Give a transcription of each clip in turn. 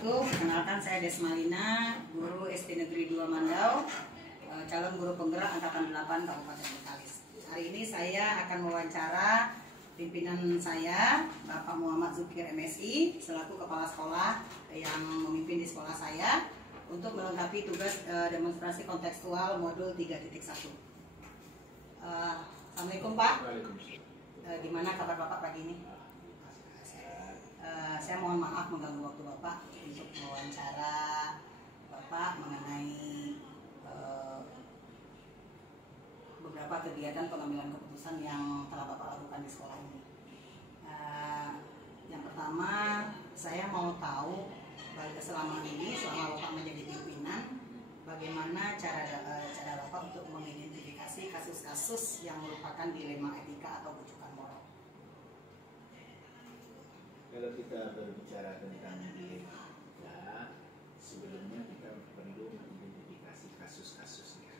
wabarakatuh. Perkenalkan, saya Desmalina, guru SD Negeri 2 Mandau, calon guru penggerak angkatan 8 Kabupaten Betawi. Hari ini saya akan mewawancara pimpinan saya, Bapak Muhammad Zukir MSI, selaku kepala sekolah yang memimpin di sekolah saya, untuk melengkapi tugas demonstrasi kontekstual modul 3.1. Assalamualaikum Pak. Waalaikumsalam. Gimana kabar Bapak pagi ini? Saya mohon maaf mengganggu waktu Bapak untuk mewawancara Bapak mengenai beberapa kegiatan pengambilan keputusan yang telah Bapak lakukan di sekolah ini. Yang pertama, saya mau tahu selama ini, selama Bapak menjadi pimpinan, bagaimana cara Bapak untuk mengidentifikasi kasus-kasus yang merupakan dilema etika atau bujukan moral. Kalau kita berbicara tentang dilema, sebelumnya kita perlu mengidentifikasi kasus-kasusnya.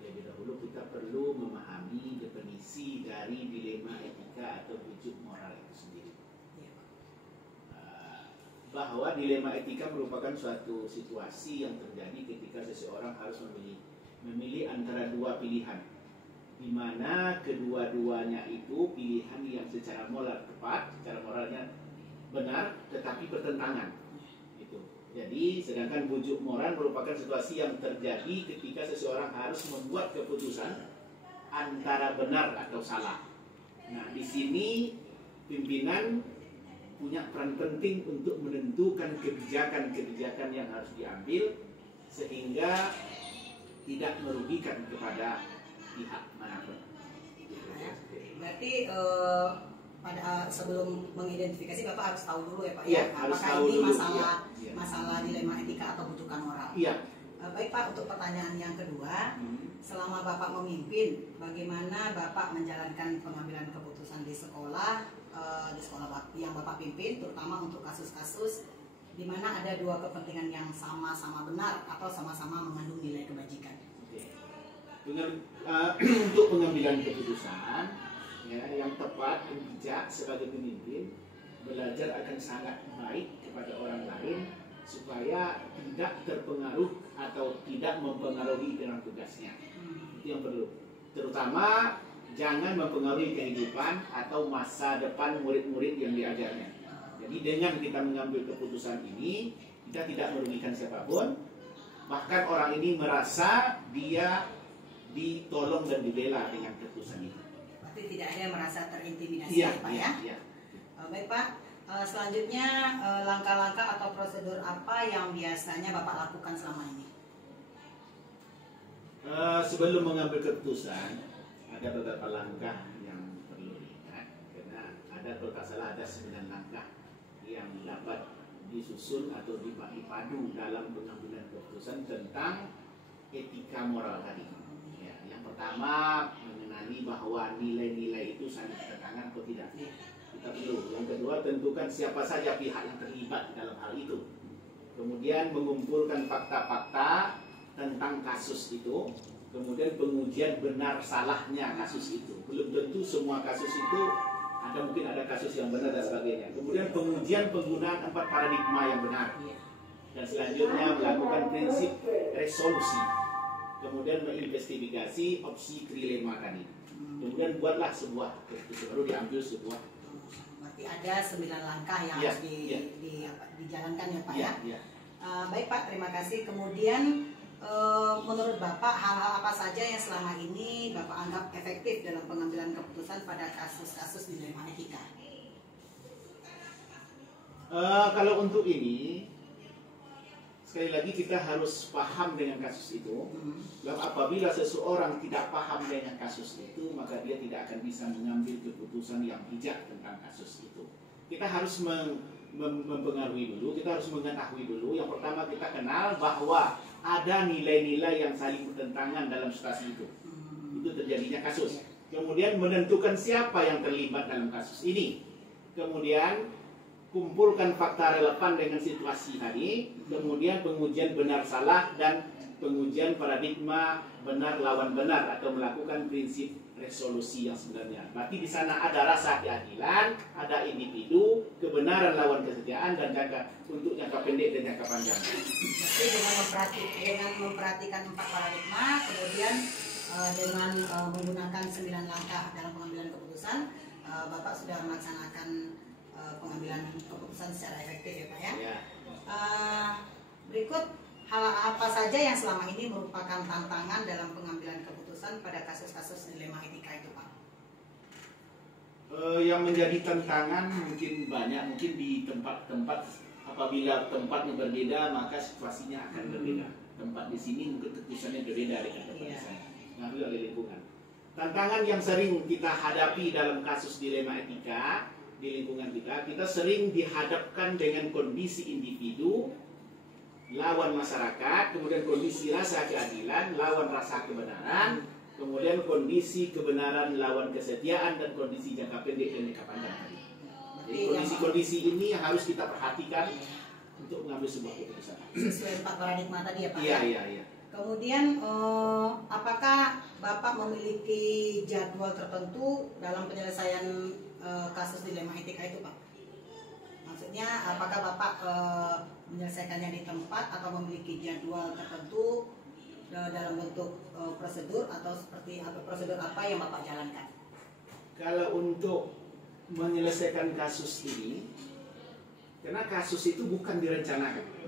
Lebih dahulu kita perlu memahami definisi dari dilema etika atau bujuk moral itu sendiri. Bahwa dilema etika merupakan suatu situasi yang terjadi ketika seseorang harus memilih antara dua pilihan, di mana kedua-duanya itu pilihan yang secara moral tepat, secara moralnya benar, tetapi bertentangan. Itu. Jadi, sedangkan bujuk moral merupakan situasi yang terjadi ketika seseorang harus membuat keputusan antara benar atau salah. Nah, di sini pimpinan punya peran penting untuk menentukan kebijakan-kebijakan yang harus diambil sehingga tidak merugikan kepada pihak manapun. Berarti pada sebelum mengidentifikasi Bapak harus tahu dulu ya Pak Ya, ya, harus apakah tahu ini dulu, masalah dilema etika atau bujukan moral. Iya. Baik Pak, untuk pertanyaan yang kedua, selama Bapak memimpin, bagaimana Bapak menjalankan pengambilan keputusan di sekolah yang Bapak pimpin, terutama untuk kasus-kasus di mana ada dua kepentingan yang sama-sama benar atau sama-sama mengandung nilai kebajikan. Untuk pengambilan keputusan ya, yang tepat dan bijak sebagai pemimpin, belajar akan sangat baik kepada orang lain supaya tidak terpengaruh atau tidak mempengaruhi dengan tugasnya. Itu yang perlu. Terutama jangan mempengaruhi kehidupan atau masa depan murid-murid yang diajarnya. Jadi dengan kita mengambil keputusan ini, kita tidak merugikan siapapun. Bahkan orang ini merasa dia ditolong dan dibela dengan keputusan itu. Berarti tidak ada yang merasa terintimidasi Iya, ya Pak ya? Iya. Baik Pak, selanjutnya langkah-langkah atau prosedur apa yang biasanya Bapak lakukan selama ini? Sebelum mengambil keputusan, ada beberapa langkah yang perlu diingat. Karena kalau tak salah ada 9 langkah yang dapat disusun atau dipadu dalam pengambilan keputusan tentang etika moral tadi. Ya, yang pertama mengenali bahwa nilai-nilai itu saling bertentangan atau tidak. Kita perlu. Yang kedua, tentukan siapa saja pihak yang terlibat dalam hal itu. Kemudian mengumpulkan fakta-fakta tentang kasus itu. Kemudian pengujian benar salahnya kasus itu. Belum tentu semua kasus itu mungkin ada kasus yang benar dan sebagainya. Kemudian pengujian penggunaan 4 paradigma yang benar. Dan selanjutnya melakukan prinsip resolusi. Kemudian menginvestigasi opsi trilema tadi. Kemudian buatlah sebuah keputusan, baru diambil sebuah. Berarti ada 9 langkah yang harus dijalankan ya Pak ya? Baik Pak, terima kasih. Kemudian menurut Bapak hal-hal apa saja yang selama ini Bapak anggap efektif dalam pengambilan keputusan pada kasus-kasus dilema etika? Kalau untuk ini, sekali lagi kita harus paham dengan kasus itu. Dan apabila seseorang tidak paham dengan kasus itu, maka dia tidak akan bisa mengambil keputusan yang bijak tentang kasus itu. Kita harus mempengaruhi dulu, kita harus mengetahui dulu. Yang pertama, kita kenal bahwa ada nilai-nilai yang saling bertentangan dalam situasi itu. Itu terjadinya kasus. Kemudian menentukan siapa yang terlibat dalam kasus ini. Kemudian kumpulkan fakta relevan dengan situasi tadi. Kemudian pengujian benar salah dan pengujian paradigma benar lawan benar atau melakukan prinsip resolusi yang sebenarnya. Berarti di sana ada rasa keadilan, ada individu, kebenaran lawan kesetiaan, dan untuk jangka pendek dan jangka panjang. Jadi dengan memperhatikan 4 paradigma, kemudian dengan menggunakan 9 langkah dalam pengambilan keputusan, Bapak sudah melaksanakan pengambilan keputusan secara efektif ya Pak ya. Ya. Berikut hal apa saja yang selama ini merupakan tantangan dalam pengambilan keputusan pada kasus-kasus dilema etika itu Pak? Yang menjadi tantangan mungkin banyak, mungkin di tempat-tempat, apabila tempatnya berbeda maka situasinya akan berbeda. Tempat di sini mungkin keputusannya berbeda dengan tempat di sana. Ngaruh oleh lingkungan. Tantangan yang sering kita hadapi dalam kasus dilema etika di lingkungan kita sering dihadapkan dengan kondisi individu lawan masyarakat, kemudian kondisi rasa keadilan lawan rasa kebenaran, kemudian kondisi kebenaran lawan kesetiaan, dan kondisi jangka pendek dan jangka panjang. Jadi kondisi-kondisi ini harus kita perhatikan untuk mengambil sebuah keputusan. Sesuai 4 paradigma tadi ya Pak? Iya. Kemudian apakah Bapak memiliki jadwal tertentu dalam penyelesaian kasus dilema etika itu Pak? Maksudnya apakah Bapak menyelesaikannya di tempat atau memiliki jadwal tertentu dalam bentuk prosedur, atau seperti apa, prosedur apa yang Bapak jalankan? Kalau untuk menyelesaikan kasus ini, karena kasus itu bukan direncanakan.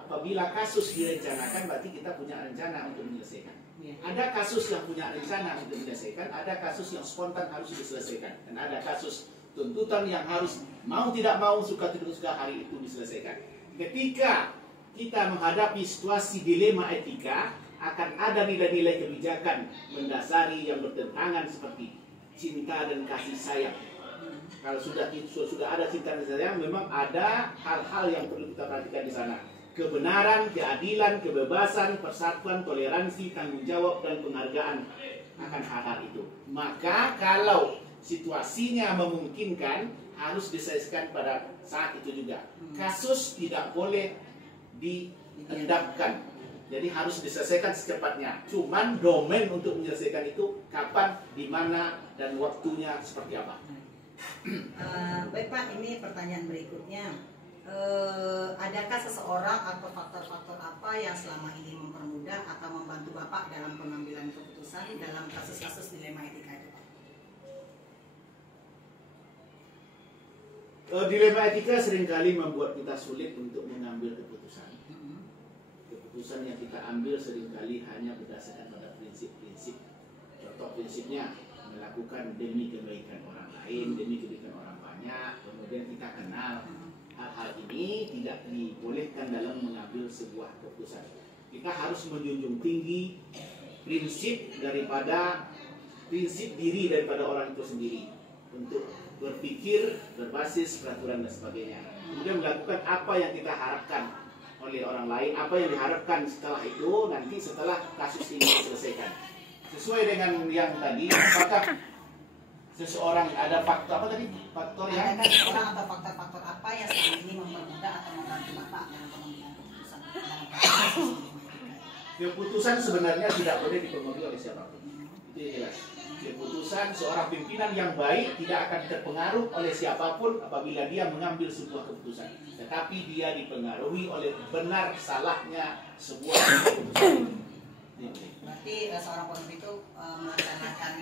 Apabila kasus direncanakan, berarti kita punya rencana untuk menyelesaikan. Ada kasus yang punya rencana untuk menyelesaikan, ada kasus yang spontan harus diselesaikan, dan ada kasus tuntutan yang harus mau tidak mau, suka tidak suka hari itu diselesaikan. Ketika kita menghadapi situasi dilema etika, akan ada nilai-nilai kebijakan mendasari yang bertentangan seperti cinta dan kasih sayang. Kalau sudah ada cinta dan sayang, memang ada hal-hal yang perlu kita perhatikan di sana. Kebenaran, keadilan, kebebasan, persatuan, toleransi, tanggung jawab, dan penghargaan akan hal-hal itu. Maka kalau situasinya memungkinkan, harus diselesaikan pada saat itu juga. Kasus tidak boleh diendapkan, jadi harus diselesaikan secepatnya. Cuman domain untuk menyelesaikan itu kapan, di mana, dan waktunya seperti apa. Baik Pak, ini pertanyaan berikutnya. Adakah seseorang atau faktor-faktor apa yang selama ini mempermudah atau membantu Bapak dalam pengambilan keputusan dalam kasus-kasus dilema etika itu Pak? Dilema etika seringkali membuat kita sulit untuk mengambil keputusan. Keputusan yang kita ambil seringkali hanya berdasarkan pada prinsip-prinsip. Contoh prinsipnya, melakukan demi kebaikan orang lain, demi kebaikan orang banyak, kemudian kita kenal. Hal-hal ini tidak dibolehkan dalam mengambil sebuah keputusan. Kita harus menjunjung tinggi prinsip diri daripada orang itu sendiri, untuk berpikir berbasis peraturan dan sebagainya. Kemudian melakukan apa yang kita harapkan oleh orang lain, apa yang diharapkan setelah itu, nanti setelah kasus ini diselesaikan. Sesuai dengan yang tadi, apakah seseorang ada faktor apa tadi? Faktor yang ada seseorang atau faktor-faktor apa yang selama ini mempermudah atau membantu Bapak dalam pengambilan keputusan dalam kasus dilema etika? Keputusan sebenarnya tidak boleh dipengaruhi oleh siapapun. Itu yang jelas. Keputusan seorang pimpinan yang baik tidak akan terpengaruh oleh siapapun apabila dia mengambil sebuah keputusan. Tetapi dia dipengaruhi oleh benar salahnya sebuah keputusan. Berarti seorang pemimpin itu melaksanakan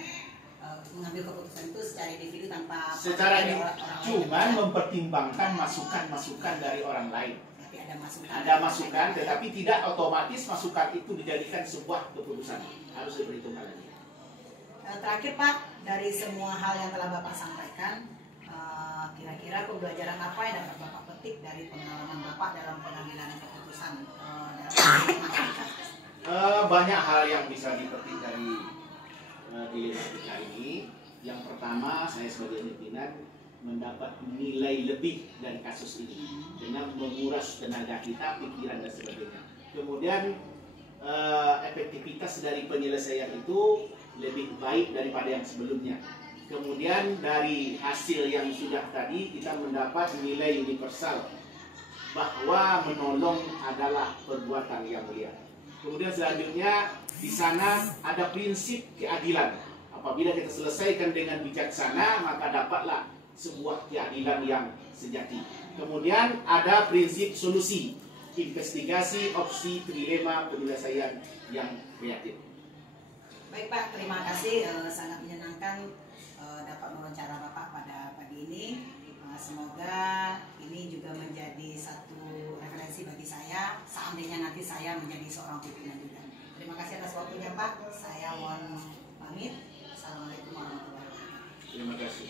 mengambil keputusan itu secara individu tanpa cuman mempertimbangkan masukan-masukan dari orang lain. Ada masukan, tetapi tidak otomatis masukan itu dijadikan sebuah keputusan. Harus diperhitungkan lagi. Terakhir Pak, dari semua hal yang telah Bapak sampaikan, kira-kira pembelajaran apa yang dapat Bapak petik dari pengalaman Bapak dalam pengambilan keputusan dalam banyak hal yang bisa dipetik dari dilema etika ini. Yang pertama, saya sebagai pimpinan mendapat nilai lebih dari kasus ini dengan menguras tenaga kita, pikiran dan sebagainya. Kemudian efektivitas dari penyelesaian itu lebih baik daripada yang sebelumnya. Kemudian dari hasil yang sudah tadi kita mendapat nilai universal bahwa menolong adalah perbuatan yang mulia. Kemudian selanjutnya di sana ada prinsip keadilan. Apabila kita selesaikan dengan bijaksana, maka dapatlah sebuah keadilan yang sejati. Kemudian ada prinsip solusi, investigasi opsi trilema penyelesaian yang kreatif. Baik Pak, terima kasih. Sangat menyenangkan dapat mewawancara Bapak pada pagi ini. Semoga ini juga menjadi satu referensi bagi saya seandainya nanti saya menjadi seorang pimpinan juga. Terima kasih atas waktunya Pak. Saya mohon pamit. Assalamualaikum warahmatullahi wabarakatuh. Terima kasih.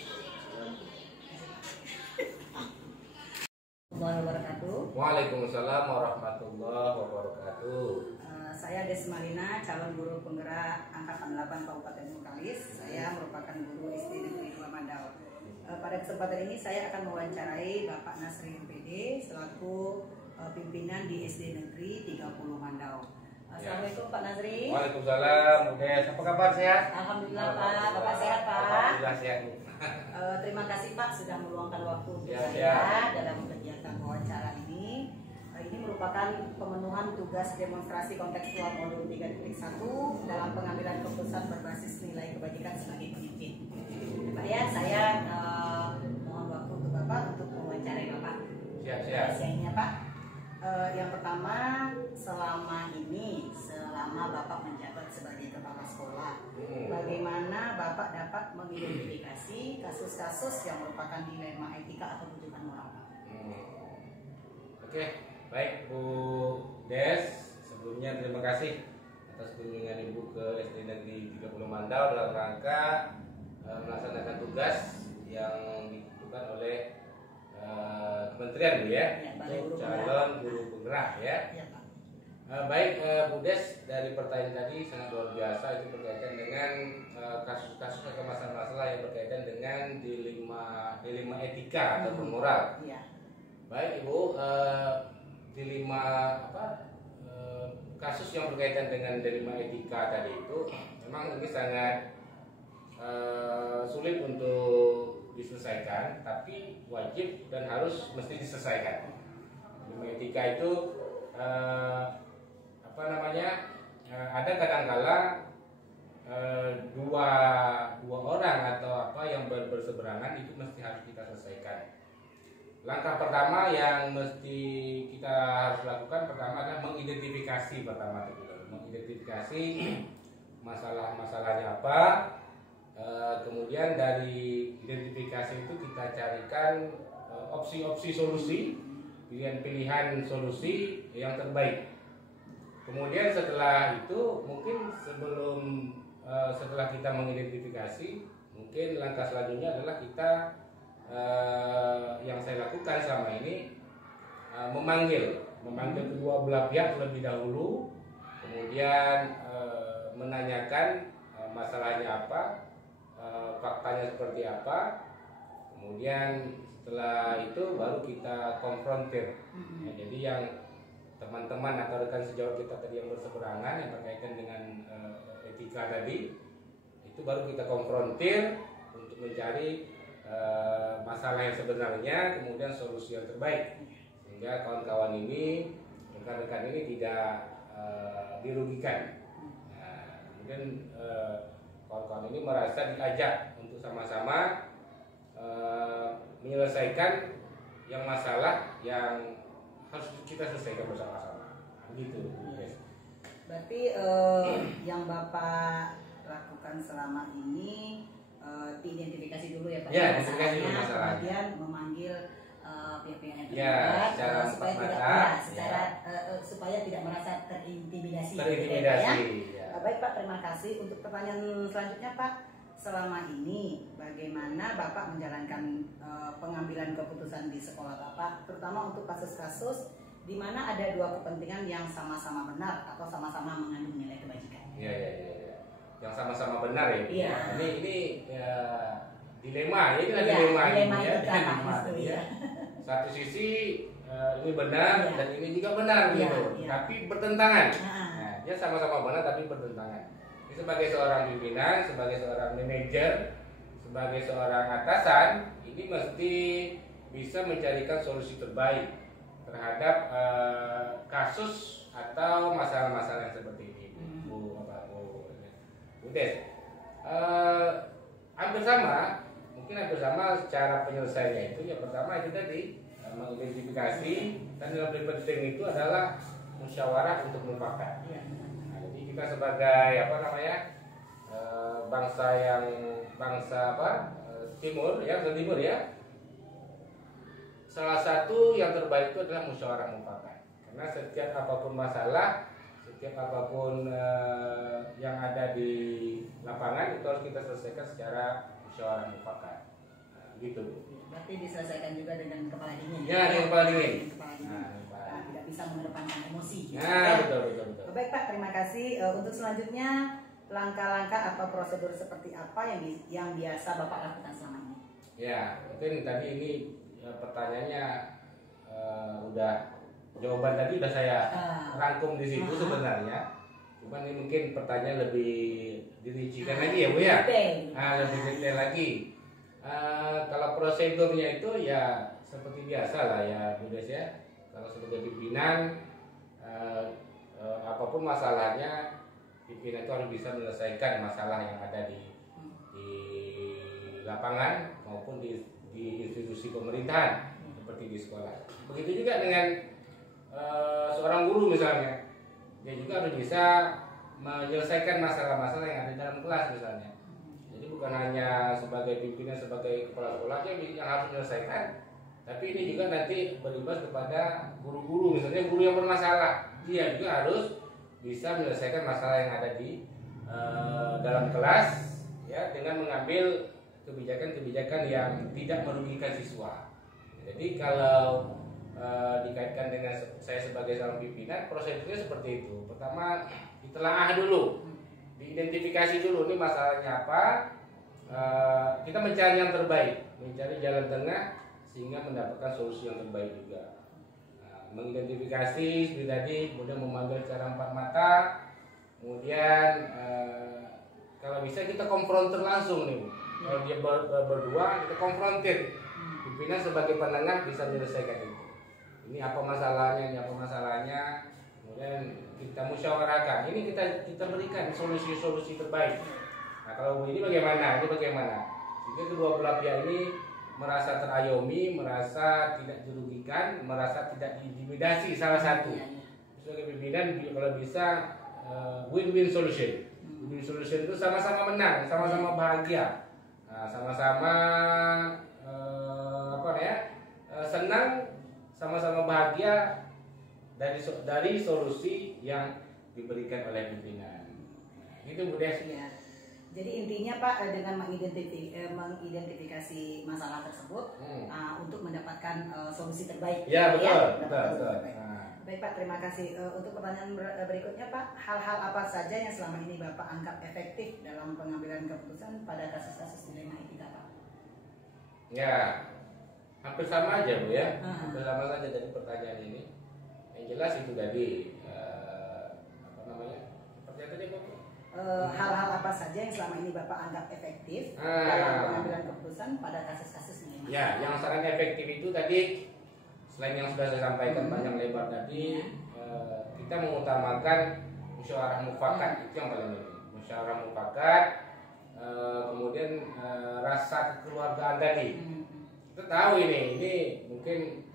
Waalaikumsalam warahmatullahi wabarakatuh. Saya Desmalina, calon guru penggerak Angkatan 8 Kabupaten Bengkalis. Saya merupakan guru SD Negeri 2 Mandau. Pada kesempatan ini saya akan mewawancarai Bapak Nasri MPD selaku pimpinan di SD Negeri 30 Mandau. Assalamualaikum Pak Nasri. Waalaikumsalam, Budes. Apa kabar, sehat? Alhamdulillah Pak, Bapak sehat Pak. Alhamdulillah sehat. Terima kasih Pak sudah meluangkan waktu untuk Ya, saya ya. dalam kegiatan wawancara ini. Ini merupakan pemenuhan tugas demonstrasi kontekstual modul 3.1 dalam pengambilan keputusan berbasis nilai kebajikan sebagai pemimpin. Pak ya, saya mohon waktu untuk Bapak untuk mewawancarai Bapak. Siap. Siangnya Pak. Yang pertama, selama Bapak menjabat sebagai kepala sekolah, bagaimana Bapak dapat mengidentifikasi kasus-kasus yang merupakan dilema etika atau rujukan moral? Oke, baik Bu Des. Sebelumnya terima kasih atas kunjungan Ibu ke SD Negeri 30 Mandau dalam rangka melaksanakan tugas yang ditentukan oleh kementerian Bu ya, Ya, untuk guru calon guru penggerak ya. Ya Pak. Baik Bu Des, dari pertanyaan tadi sangat luar biasa, itu berkaitan dengan kasus-kasus atau masalah-masalah yang berkaitan dengan dilema etika atau moral. Iya. Baik Ibu, dilema kasus yang berkaitan dengan dilema etika tadi itu memang ini sangat sulit untuk diselesaikan, tapi wajib dan harus mesti diselesaikan. Dilema etika itu ada kadangkala dua orang atau yang berseberangan itu mesti harus kita selesaikan. Langkah pertama yang mesti kita harus lakukan pertama adalah mengidentifikasi mengidentifikasi masalahnya apa. Kemudian dari identifikasi itu kita carikan opsi-opsi solusi, pilihan-pilihan solusi yang terbaik. Kemudian setelah itu mungkin setelah kita mengidentifikasi, mungkin langkah selanjutnya adalah kita yang saya lakukan selama ini memanggil kedua belah pihak terlebih dahulu, kemudian menanyakan masalahnya apa, faktanya seperti apa, kemudian setelah itu baru kita konfrontir. Ya, jadi yang teman-teman atau rekan sejawat kita tadi yang berseberangan yang berkaitan dengan etika tadi, itu baru kita konfrontir untuk mencari masalah yang sebenarnya, kemudian solusi yang terbaik sehingga kawan-kawan ini, rekan-rekan ini tidak dirugikan. Nah, kemudian kawan-kawan ini merasa diajak untuk sama-sama menyelesaikan yang masalah yang harus kita selesaikan bersama-sama. Begitu, guys. Berarti yang Bapak lakukan selama ini diidentifikasi dulu ya Pak. Ya, identifikasi dulu masalahnya, masalahnya. kemudian memanggil pihak-pihak yang Ya, terlibat secara supaya empat tidak mata, supaya tidak merasa terintimidasi. Terintimidasi. Ya. Baik Pak, terima kasih. Untuk pertanyaan selanjutnya Pak, selama ini bagaimana Bapak menjalankan pengambilan keputusan di sekolah Bapak, terutama untuk kasus-kasus di mana ada dua kepentingan yang sama-sama benar atau sama-sama mengandung nilai kebajikan? Iya. Yang sama-sama benar ya. Iya. Ini ya, dilema, ini kan Iya, dilema dilema ya. itu kan, Dilema, itu, ya. ya. Satu sisi ini benar Iya. dan ini juga benar Iya, gitu, iya. tapi bertentangan. Nah. Nah, dia sama-sama benar tapi bertentangan. Ini sebagai seorang pimpinan, sebagai seorang manajer, sebagai seorang atasan, ini mesti bisa mencarikan solusi terbaik terhadap kasus atau masalah-masalah yang seperti ini, Bu Des. pertama cara penyelesaiannya itu ya pertama itu tadi mengidentifikasi, dan yang lebih penting itu adalah musyawarah untuk mufakat. Iya. Nah, jadi kita sebagai bangsa timur ya, salah satu yang terbaik itu adalah musyawarah mufakat. Karena setiap apapun masalah, setiap apapun yang ada di lapangan itu harus kita selesaikan secara musyawarah mufakat. Gitu. Berarti diselesaikan juga dengan kepala dingin. Ya, dengan kepala dingin. Kepala dingin. Nah, Tidak bisa mengedepankan emosi. Nah, Ya. betul. Baik Pak, terima kasih. Untuk selanjutnya langkah-langkah atau prosedur seperti apa yang biasa Bapak lakukan selama ini? Ya, mungkin tadi ini pertanyaannya udah jawaban tadi udah saya rangkum di situ sebenarnya. Cuman ini mungkin pertanyaan lebih dirincikan lagi ya Bu ya. Lebih detail lagi. Kalau prosedurnya itu ya seperti biasa lah ya Bu Des ya. Kalau sebagai pimpinan apapun masalahnya, pimpinan itu harus bisa menyelesaikan masalah yang ada di lapangan maupun di institusi pemerintahan seperti di sekolah. Begitu juga dengan seorang guru misalnya, dia juga harus bisa menyelesaikan masalah-masalah yang ada dalam kelas misalnya. Jadi bukan hanya sebagai pimpinan, sebagai kepala sekolah yang harus menyelesaikan, tapi ini juga nanti berimbas kepada guru-guru, misalnya guru yang bermasalah, dia juga harus bisa menyelesaikan masalah yang ada di dalam kelas ya, dengan mengambil kebijakan-kebijakan yang tidak merugikan siswa. Jadi kalau dikaitkan dengan saya sebagai seorang pimpinan, prosedurnya seperti itu. Pertama ditelaah dulu, diidentifikasi dulu ini masalahnya apa, kita mencari yang terbaik, mencari jalan tengah sehingga mendapatkan solusi yang terbaik juga. Mengidentifikasi seperti tadi, kemudian memanggil secara empat mata, kemudian kalau bisa kita konfrontir langsung nih. Kalau dia berdua, kita konfrontir. Pimpinan sebagai penengah bisa menyelesaikan itu. Ini apa masalahnya, kemudian kita musyawarahkan. Ini kita berikan solusi-solusi terbaik. Nah, kalau ini bagaimana? Sehingga kedua belah pihak ini merasa terayomi, merasa tidak dirugikan, merasa tidak diintimidasi salah satu. Sebagai pimpinan kalau bisa win-win solution. Win-win solution itu sama-sama menang, sama-sama bahagia. Nah, sama-sama senang, sama-sama bahagia dari solusi yang diberikan oleh pimpinan. Itu Bu Des. Ya. Jadi intinya Pak, dengan mengidentifikasi masalah tersebut untuk mendapatkan solusi terbaik. Ya betul. Baik Pak, terima kasih. Untuk pertanyaan berikutnya Pak, hal-hal apa saja yang selama ini Bapak anggap efektif dalam pengambilan keputusan pada kasus-kasus dilema etika Pak? Ya, hampir sama aja Bu ya. Hampir sama saja dari pertanyaan ini. Yang jelas itu tadi pertanyaan tadi apa? Hal-hal apa saja yang selama ini Bapak anggap efektif dalam pengambilan keputusan pada kasus-kasus dilema? Ya, yang sangat efektif itu tadi selain yang sudah saya sampaikan panjang lebar tadi, kita mengutamakan musyawarah mufakat, itu yang paling penting. Musyawarah mufakat, kemudian rasa kekeluargaan tadi. Kita tahu ini mungkin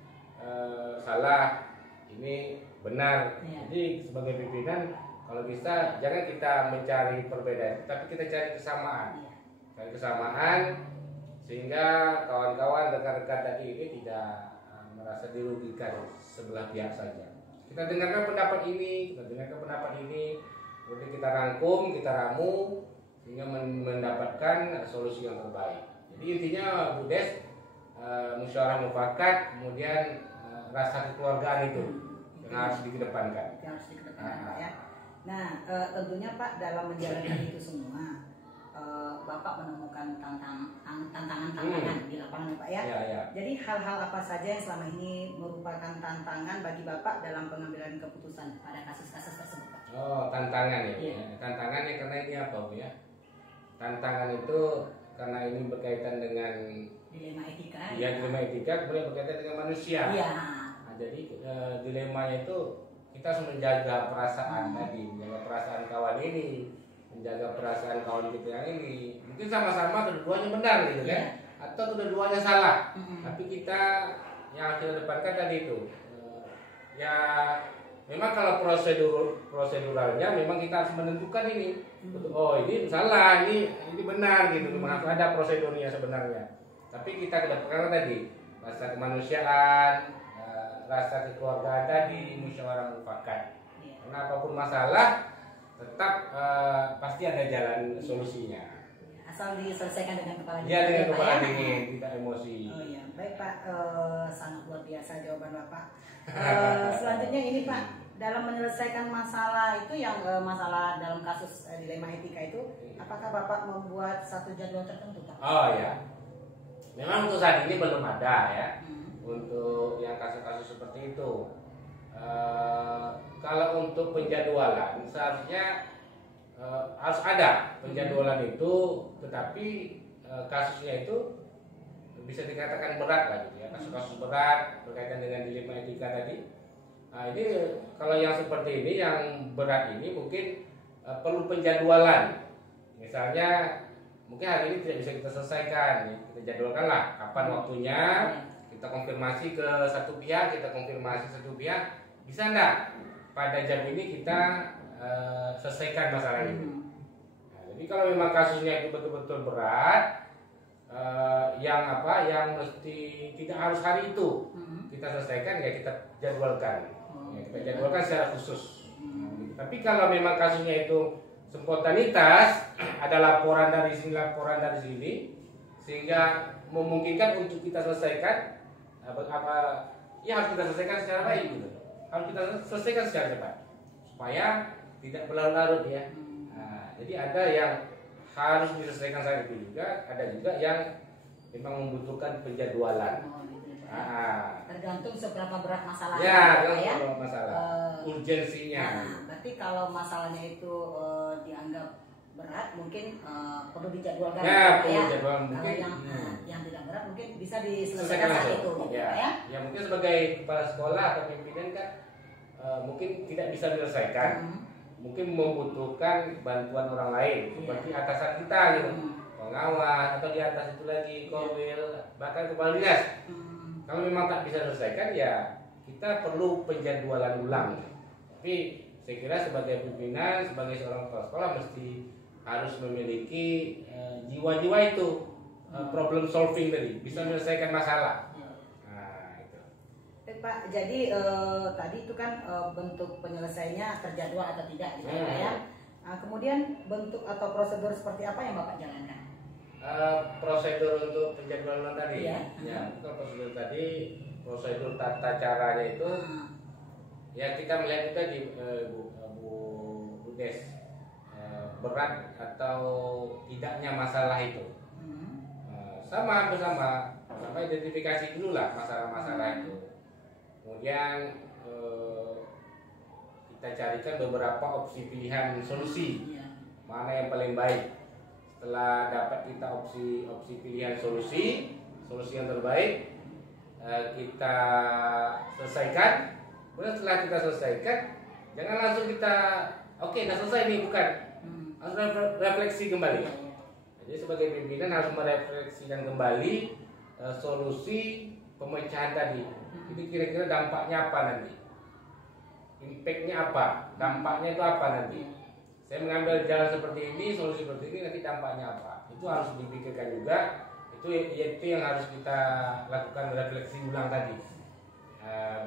salah, ini benar. Jadi sebagai pimpinan kalau bisa jangan kita mencari perbedaan, tapi kita cari kesamaan, sehingga kawan-kawan rekan-rekan tadi ini tidak merasa dirugikan sebelah pihak saja. Kita dengarkan pendapat ini, kemudian kita rangkum, kita ramu sehingga mendapatkan solusi yang terbaik. Jadi intinya Bu Des, musyawarah mufakat, kemudian rasa kekeluargaan itu yang harus dikedepankan. Pak ya. Nah, tentunya Pak dalam menjalankan itu semua, Bapak menemukan tantangan di lapangan Pak ya. Jadi hal-hal apa saja yang selama ini merupakan tantangan bagi Bapak dalam pengambilan keputusan pada kasus-kasus tersebut Pak? Oh, tantangan ya. Tantangannya karena ini apa Bu ya? Tantangan itu karena ini berkaitan dengan dilema etika. Ya, dilema etika, kemudian berkaitan dengan manusia. Iya. Nah, jadi dilemanya itu kita harus menjaga perasaan tadi, menjaga perasaan kawan ini, menjaga perasaan kawan kita yang ini. Mungkin sama-sama keduanya benar gitu kan. atau kedua-duanya salah. Tapi kita yang kita depankan tadi itu ya memang kalau proseduralnya memang kita harus menentukan ini. Oh ini salah, ini benar gitu. Memang harus ada prosedurnya sebenarnya. Tapi kita kedepankan tadi rasa kemanusiaan, rasa kekeluargaan tadi, musyawarah mufakat. Karena apapun masalah tetap pasti ada jalan solusinya. Asal diselesaikan dengan kepala dingin. Iya, dengan kepala ya? dingin, tidak emosi. Oh iya, baik Pak, sangat luar biasa jawaban Bapak. Selanjutnya ini Pak, dalam menyelesaikan masalah itu yang masalah dalam kasus dilema etika itu, apakah Bapak membuat satu jadwal tertentu Pak? Oh ya, memang untuk saat ini belum ada ya. Untuk yang kasus-kasus seperti itu, kalau untuk penjadwalan seharusnya harus ada penjadwalan itu, tetapi kasusnya itu bisa dikatakan berat lah gitu ya, kasus-kasus berat berkaitan dengan dilema etika tadi. Nah ini kalau yang seperti ini, yang berat ini mungkin perlu penjadwalan. Misalnya mungkin hari ini tidak bisa kita selesaikan, kita jadwalkanlah kapan waktunya, kita konfirmasi ke satu pihak, bisa enggak pada jam ini kita selesaikan masalah ini. Nah, jadi kalau memang kasusnya itu betul-betul berat, yang mesti tidak harus hari itu kita selesaikan, ya kita jadwalkan, kita jadwalkan secara khusus. Tapi kalau memang kasusnya itu spontanitas, ada laporan dari sini, sehingga memungkinkan untuk kita selesaikan, ya harus kita selesaikan secara baik gitu. Harus kita selesaikan secara cepat supaya tidak berlarut-larut ya. Nah, jadi ada yang harus diselesaikan saat itu juga, ada juga yang memang membutuhkan penjadwalan. Tergantung seberapa berat masalahnya. Ya, ya. kalau masalah urgensinya. Berarti kalau masalahnya itu dianggap berat, mungkin perlu dijadwalkan. Ya, perlu ya. dijadwal mungkin. Kalau yang tidak berat mungkin bisa diselesaikan Selesaikan saat langsung. itu, gitu, Ya. ya. Ya mungkin sebagai kepala sekolah atau pimpinan kan mungkin tidak bisa diselesaikan. Mungkin membutuhkan bantuan orang lain, seperti atasan kita gitu, pengawas, atau di atas itu lagi korwil, bahkan kepala dinas. Kalau memang tak bisa diselesaikan, ya kita perlu penjadwalan ulang. Tapi saya kira sebagai pimpinan, sebagai seorang kepala sekolah mesti harus memiliki jiwa-jiwa itu, problem solving tadi, bisa menyelesaikan masalah. Pak, jadi tadi itu kan bentuk penyelesaiannya terjadwal atau tidak gitu ya. Kemudian bentuk atau prosedur seperti apa yang Bapak jalankan? Prosedur untuk penjadwalan tadi, ya. Untuk prosedur tadi, prosedur tata caranya itu, ya kita melihat juga di Bu Des, berat atau tidaknya masalah itu, sama identifikasi dulu lah masalah-masalah itu. Kemudian kita carikan beberapa opsi pilihan solusi, mana yang paling baik. Setelah dapat kita opsi pilihan solusi yang terbaik, kita selesaikan. Kemudian setelah kita selesaikan, jangan langsung kita udah selesai nih, bukan, harus refleksi kembali. Jadi sebagai pimpinan harus merefleksikan kembali solusi pemecahan tadi. Jadi kira-kira dampaknya apa nanti? Impactnya apa? Dampaknya itu apa nanti? Saya mengambil jalan seperti ini, solusi seperti ini, nanti dampaknya apa? Itu harus dipikirkan juga. Itu yang harus kita lakukan refleksi ulang tadi,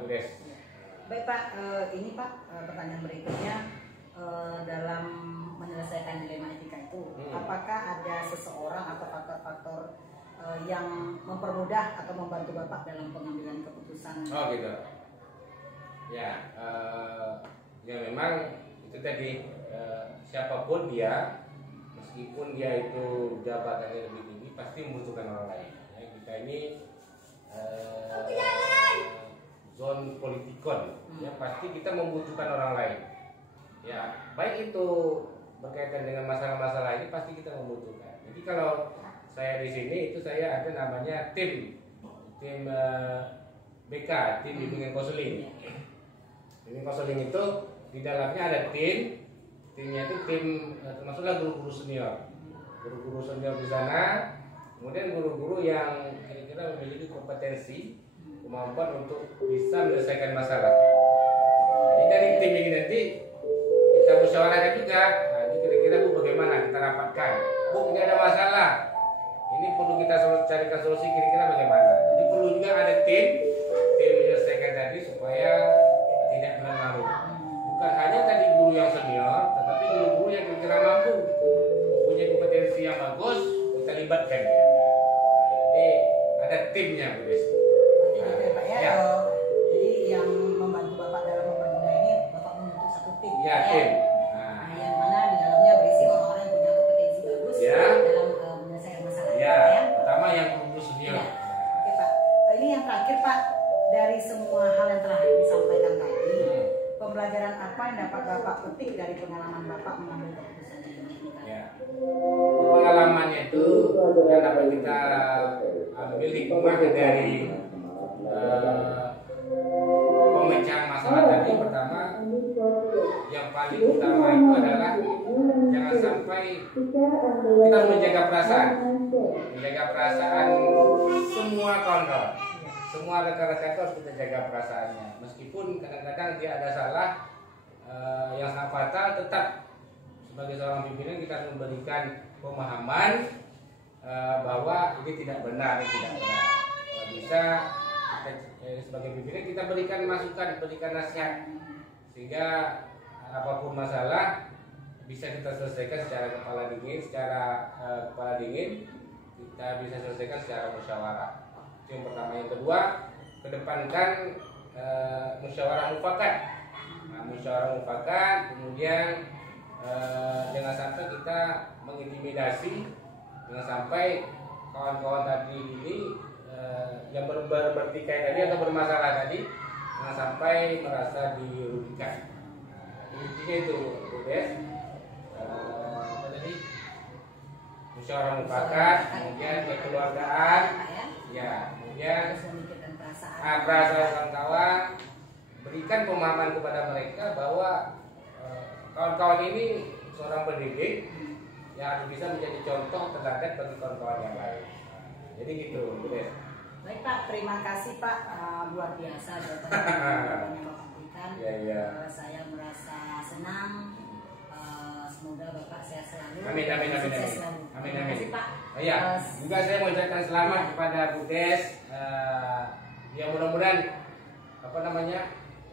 Bu Des. Baik Pak, ini Pak pertanyaan berikutnya, dalam menyelesaikan dilema etika itu, apakah ada seseorang atau faktor-faktor yang mempermudah atau membantu Bapak dalam pengambilan keputusan? Oh gitu. Ya, ya memang itu tadi, siapapun dia, meskipun dia itu jabatannya lebih tinggi, pasti membutuhkan orang lain. Ya, kita ini zone politikon, ya pasti kita membutuhkan orang lain. Ya, baik itu berkaitan dengan masalah-masalah ini, pasti kita membutuhkan. Jadi kalau saya di sini itu saya ada namanya tim BK, tim bimbingan konseling. Bimbingan konseling itu di dalamnya ada timnya itu tim termasuklah guru-guru senior di sana, kemudian guru-guru yang kira-kira memiliki kompetensi, kemampuan untuk bisa menyelesaikan masalah. Jadi dari tim ini nanti kita musyawarahkan juga. Nah, ini kira-kira Bu bagaimana kita rapatkan? Bu, ini ada masalah. Ini perlu kita carikan solusi kira-kira bagaimana. Jadi perlu juga ada tim menyelesaikan tadi supaya tidak malu. Bukan hanya tadi guru yang senior, tetapi guru-guru yang kira-kira mampu, punya kompetensi yang bagus, kita libatkan dia. Jadi ada timnya, Bu Desi. Berarti gitu ya Pak ya. Ya. Jadi yang membantu Bapak dalam membina ini, Bapak membentuk satu tim. Ya, tim. Nah, yang mana di dalamnya berisi orang-orang yang punya kompetensi bagus Ya. dalam menyelesaikan masalah. Ya, Ya. pertama yang guru senior. Ya. Oke Pak. Ini yang terakhir Pak, dari semua hal yang telah disampaikan tadi, pembelajaran apa yang dapat Bapak petik dari pengalaman Bapak mengambil keputusan ini? Ya. Pengalamannya itu yang dapat kita ambil hikmah dari pemecahan masalah tadi. Pertama, yang paling utama itu adalah jangan sampai kita harus menjaga perasaan semua kawan-kawan, semua rekan-rekan itu harus kita jaga perasaannya. Meskipun kadang-kadang dia ada salah yang sangat fatal, tetap sebagai seorang pimpinan kita harus memberikan pemahaman bahwa ini tidak benar, Kalau bisa kita, sebagai pimpinan kita berikan masukan, berikan nasihat, sehingga apapun masalah bisa kita selesaikan secara kepala dingin, kita bisa selesaikan secara musyawarah. Itu yang pertama. Yang kedua, kedepankan musyawarah mufakat. Musyawarah mufakat, kemudian jangan sampai kita mengintimidasi, jangan sampai kawan-kawan tadi ini yang bertikai tadi atau bermasalah tadi, jangan sampai merasa dirugikan. Intinya itu, Bu Des. Apa tadi? Musyawarah mufakat, kemudian kekeluargaan, ya, kemudian perasaan kawan-kawan. Berikan pemahaman kepada mereka bahwa kawan-kawan ini seorang pendidik yang harus bisa menjadi contoh teladan bagi kawan-kawan yang lain. Jadi gitu, Bu Des. Baik Pak, terima kasih Pak, luar biasa jawaban yang Bapak berikan. Ya. Saya merasa senang. Semoga Bapak sehat selalu. Amin. Sukses selalu. Terima kasih Pak. Ya, juga saya mau ucapkan selamat kepada Bu Des. Ya mudah-mudahan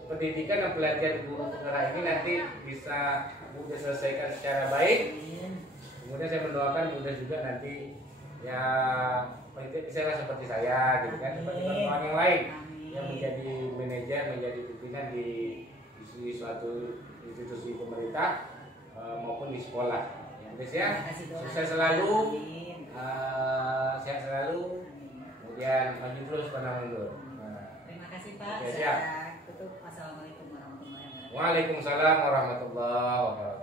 pendidikan dan pelatihan guru penggerak ini nanti bisa Bu Des selesaikan secara baik. Kemudian saya mendoakan Bu Des juga nanti ya bisa seperti saya gitu kan, seperti kawan yang lain yang menjadi manajer, menjadi pimpinan di suatu institusi pemerintah maupun di sekolah. Ya, Bu Des ya, sukses selalu, sehat selalu, kemudian maju terus pantang mundur. Terima kasih Pak. Ya, Saya tutup. Assalamualaikum warahmatullahi wabarakatuh. Waalaikumsalam warahmatullahi wabarakatuh.